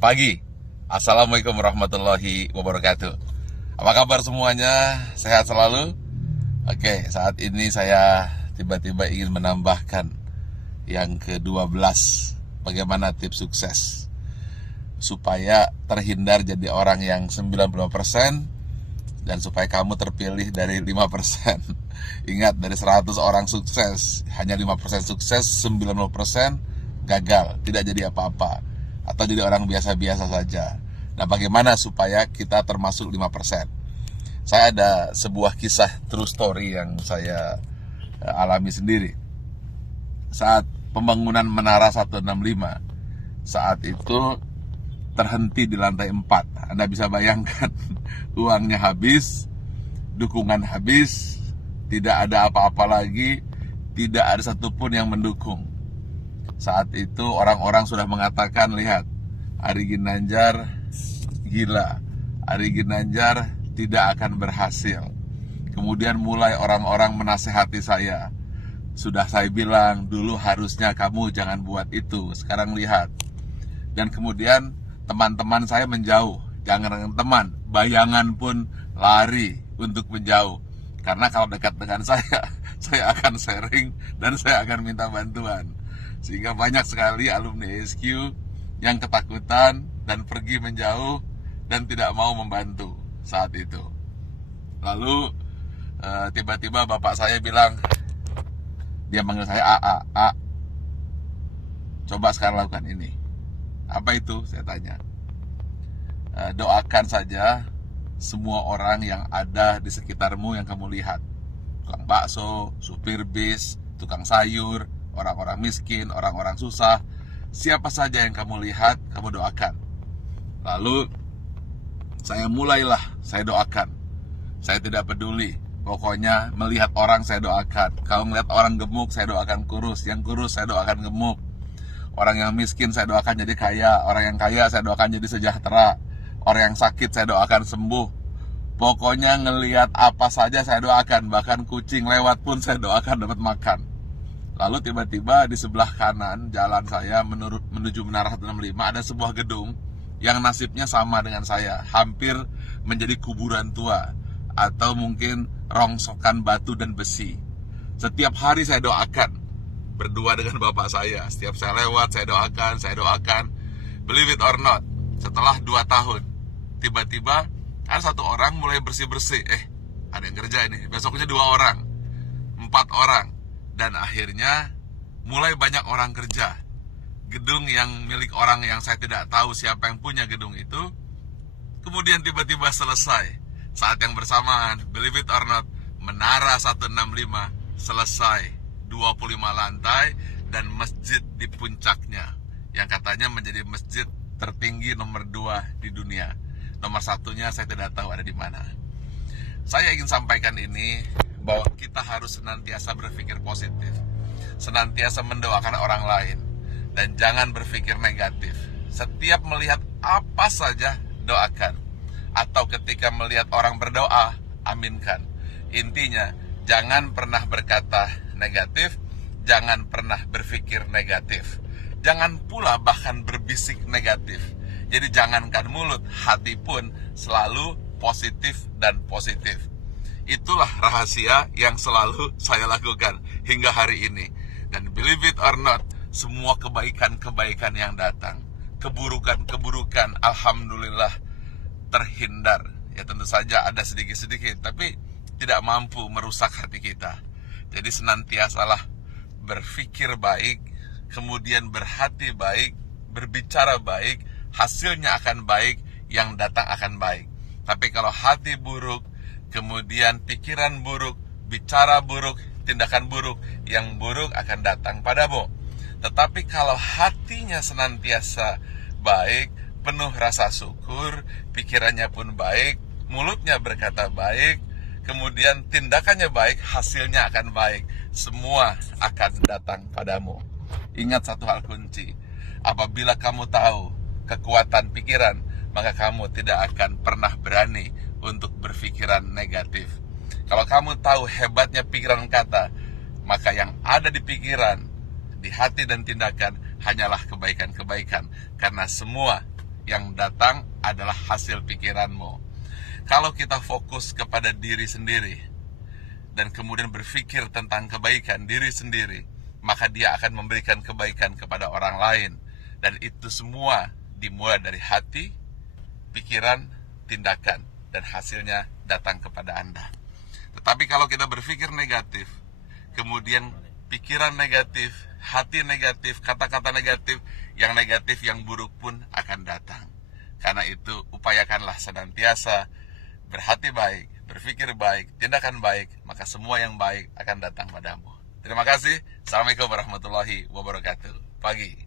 pagi. Assalamualaikum warahmatullahi wabarakatuh. Apa kabar semuanya? Sehat selalu? Oke, saat ini saya tiba-tiba ingin menambahkan yang ke-12. Bagaimana tips sukses supaya terhindar jadi orang yang 90% dan supaya kamu terpilih dari 5%. Ingat, dari 100 orang sukses, hanya 5% sukses, 90% gagal, tidak jadi apa-apa, atau jadi orang biasa-biasa saja. Nah, bagaimana supaya kita termasuk 5%? Saya ada sebuah kisah true story yang saya alami sendiri. Saat pembangunan Menara 165, saat itu terhenti di lantai 4. Anda bisa bayangkan, uangnya habis, dukungan habis, tidak ada apa-apa lagi, tidak ada satupun yang mendukung. Saat itu orang-orang sudah mengatakan, lihat, Ari Ginanjar gila, Ari Ginanjar tidak akan berhasil. Kemudian mulai orang-orang menasehati saya. Sudah saya bilang, dulu harusnya kamu jangan buat itu, sekarang lihat. Dan kemudian teman-teman saya menjauh. Jangan teman, bayangan pun lari untuk menjauh. Karena kalau dekat dengan saya akan sharing dan saya akan minta bantuan. Sehingga banyak sekali alumni SQ yang ketakutan dan pergi menjauh dan tidak mau membantu saat itu. Lalu tiba-tiba bapak saya bilang, dia manggil saya A, coba sekarang lakukan ini. Apa itu? Saya tanya. Doakan saja semua orang yang ada di sekitarmu yang kamu lihat. Tukang bakso, supir bis, tukang sayur, orang-orang miskin, orang-orang susah, siapa saja yang kamu lihat, kamu doakan. Lalu saya doakan. Saya tidak peduli, pokoknya melihat orang saya doakan. Kalau melihat orang gemuk, saya doakan kurus. Yang kurus saya doakan gemuk. Orang yang miskin saya doakan jadi kaya. Orang yang kaya saya doakan jadi sejahtera. Orang yang sakit saya doakan sembuh. Pokoknya ngelihat apa saja saya doakan. Bahkan kucing lewat pun saya doakan dapat makan. Lalu tiba-tiba di sebelah kanan jalan saya menuju Menara 165 ada sebuah gedung yang nasibnya sama dengan saya, hampir menjadi kuburan tua atau mungkin rongsokan batu dan besi. Setiap hari saya doakan, berdua dengan bapak saya. Setiap saya lewat saya doakan. Believe it or not, setelah 2 tahun tiba-tiba ada satu orang mulai bersih-bersih. Ada yang kerja ini. Besoknya 2 orang, 4 orang. Dan akhirnya mulai banyak orang kerja. Gedung yang milik orang yang saya tidak tahu siapa yang punya gedung itu, kemudian tiba-tiba selesai. Saat yang bersamaan, believe it or not, Menara 165 selesai, 25 lantai dan masjid di puncaknya, yang katanya menjadi masjid tertinggi nomor 2 di dunia. Nomor 1-nya saya tidak tahu ada di mana. Saya ingin sampaikan ini, bahwa kita harus senantiasa berpikir positif, senantiasa mendoakan orang lain, dan jangan berpikir negatif. Setiap melihat apa saja, doakan. Atau ketika melihat orang berdoa, aminkan. Intinya, jangan pernah berkata negatif, jangan pernah berpikir negatif, jangan pula bahkan berbisik negatif. Jadi jangankan mulut, hati pun selalu positif dan positif. Itulah rahasia yang selalu saya lakukan hingga hari ini. Dan believe it or not, semua kebaikan-kebaikan yang datang, keburukan-keburukan, alhamdulillah terhindar. Ya tentu saja ada sedikit-sedikit, tapi tidak mampu merusak hati kita. Jadi senantiasalah berpikir baik, kemudian berhati baik, berbicara baik, hasilnya akan baik, yang datang akan baik. Tapi kalau hati buruk, kemudian pikiran buruk, bicara buruk, tindakan buruk, yang buruk akan datang padamu. Tetapi kalau hatinya senantiasa baik, penuh rasa syukur, pikirannya pun baik, mulutnya berkata baik, kemudian tindakannya baik, hasilnya akan baik. Semua akan datang padamu. Ingat satu hal kunci, apabila kamu tahu kekuatan pikiran, maka kamu tidak akan pernah berani untuk berpikiran negatif. Kalau kamu tahu hebatnya pikiran kata, maka yang ada di pikiran, di hati dan tindakan hanyalah kebaikan-kebaikan. Karena semua yang datang adalah hasil pikiranmu. Kalau kita fokus kepada diri sendiri dan kemudian berpikir tentang kebaikan diri sendiri, maka dia akan memberikan kebaikan kepada orang lain. Dan itu semua dimulai dari hati, pikiran, tindakan, dan hasilnya datang kepada Anda. Tetapi kalau kita berpikir negatif, kemudian pikiran negatif, hati negatif, kata-kata negatif, yang buruk pun akan datang. Karena itu upayakanlah senantiasa berhati baik, berpikir baik, tindakan baik, maka semua yang baik akan datang padamu. Terima kasih. Assalamualaikum warahmatullahi wabarakatuh. Pagi.